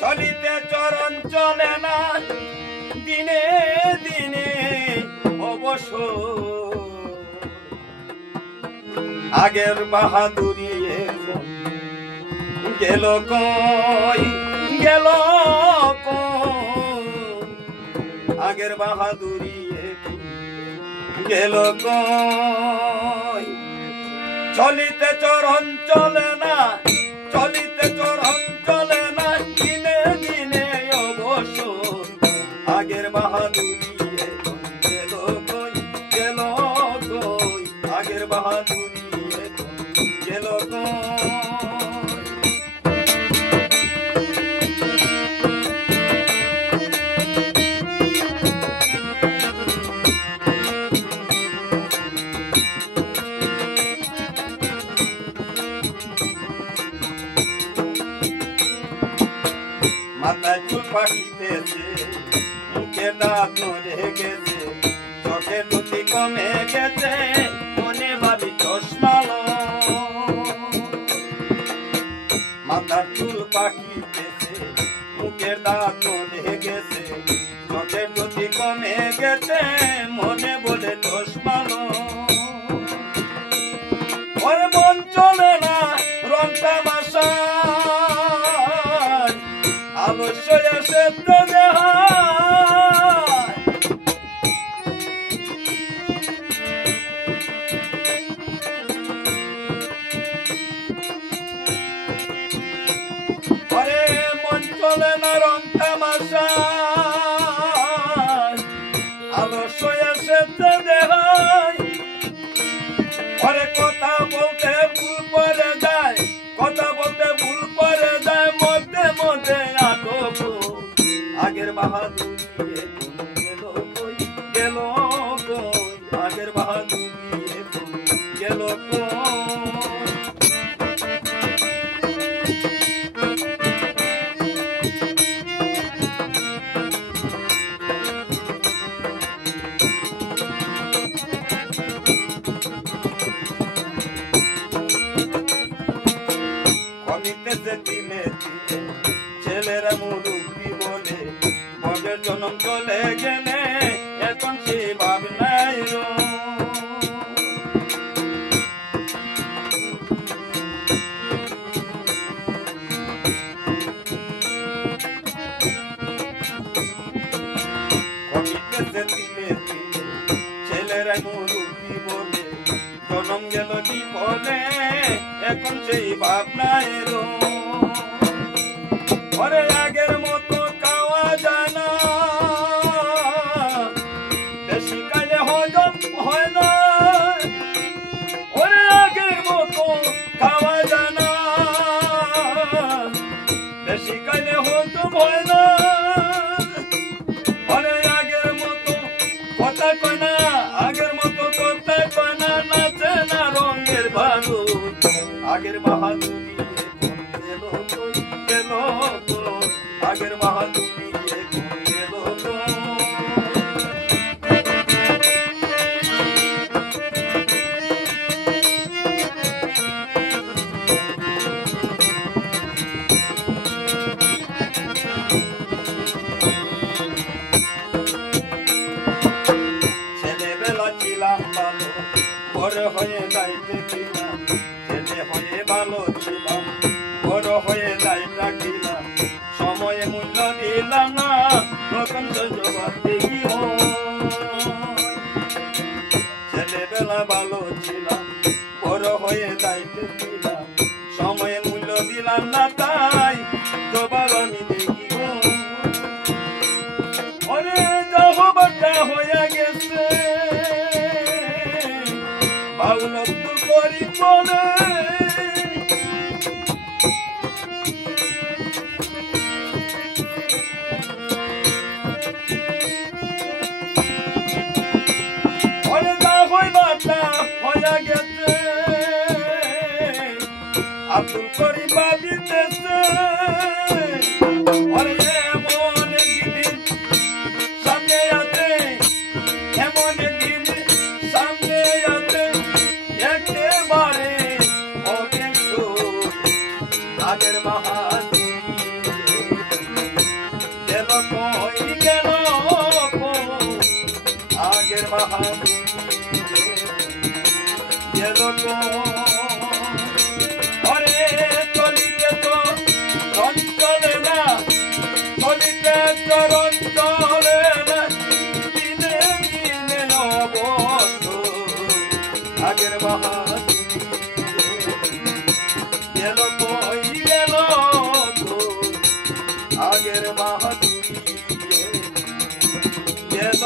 চলিতে চরণ চলে না দিনে দিনে অবসর আগের বাহাদুরি গেল কই গেল আগের বাহাদুরি গেল কই চলিতে চরণ চলে না চলিতে চরণ চলে না দিনে দিনে অবসর আগের বাহাদুরি গেল কই গেল কই আগের বাহাদুরি গেল কই মাথায় চুল পাকিতেছে মুখে দাঁত নড়ে গেছে চোখে দুটি কমে গেছে মনে ভাবি চশমালো মাথার চুল পাকিতেছে মুখে দাঁত নড়ে গেছে চোখে দুটি কমে গেছে মনে বলে চশমালো ওরে মন চলে না রং তামাশা অবশ্যই এসে তো দেখা আরে মন চলে না রং তামাশা অবশ্যই এসে তো দেখা আরে কথা বলতে ভুল করে যায় কথা বলতে ভুল করে যায় মধ্যে মধ্যে আগের বাহাদুরি গেল কই গেল কই আগের বাহাদুরি গেল কই কমিতেছে দিনে দিনে ছেলেরা মুরুব্বি বলে বগের জনম চলে গেলে এখন সে ভাব নাই কমিতেছে দিনে দিনে ছেলেরা মুরুব্বি বলে জনম গেল কি বলে এখন সেই ভাব নাই ওরে আগের মতো খাওয়া যায় না বেশি খাইলে হজম হয় না ওরে আগের মতো খাওয়া যায় না বেশি খাইলে হজম হয় না ওরে আগের মতো কথা কয় না আগের মতো কথা কয় না নাচে না রঙের ভালো আগের বাহাদুরি গেল কই গেল কই আগের বাহাদুরি গেল কই ছেলেবেলা ছিলাম ভালো বড় হয়ে যাইতে ছিলাম ছেলে হয়ে ভালো ছিলাম বড় হয়ে যাইতে ছিলাম সময়ে মূল্য দিলাম না তখন তো জবাব দেখি ছেলেবেলা ভালো ছিলাম বড় হয়ে যাইতে ছিলাম সময়ে মূল্য দিলাম না তাই জবাব আমি দেখি ওরে জবাবটা হয়ে গেছে বাউল আব্দুল করিম বলে ওরে জবাবটা হয়ে গেছে আব্দুল করিম ভাবিতেছে ওরে এমন একদিন সামনে আছে এমন একদিন সামনে আছে একেবারে আগের বাহাদুরি আগের বাহাদুরি গেল ঘরে চলিতে তো চঞ্চলে না চলিতে চরণ চলে না দিনে দিনে অবস্থ আগের বাহাদুরি গেল কই গেল আগের বাহাদুরি গেল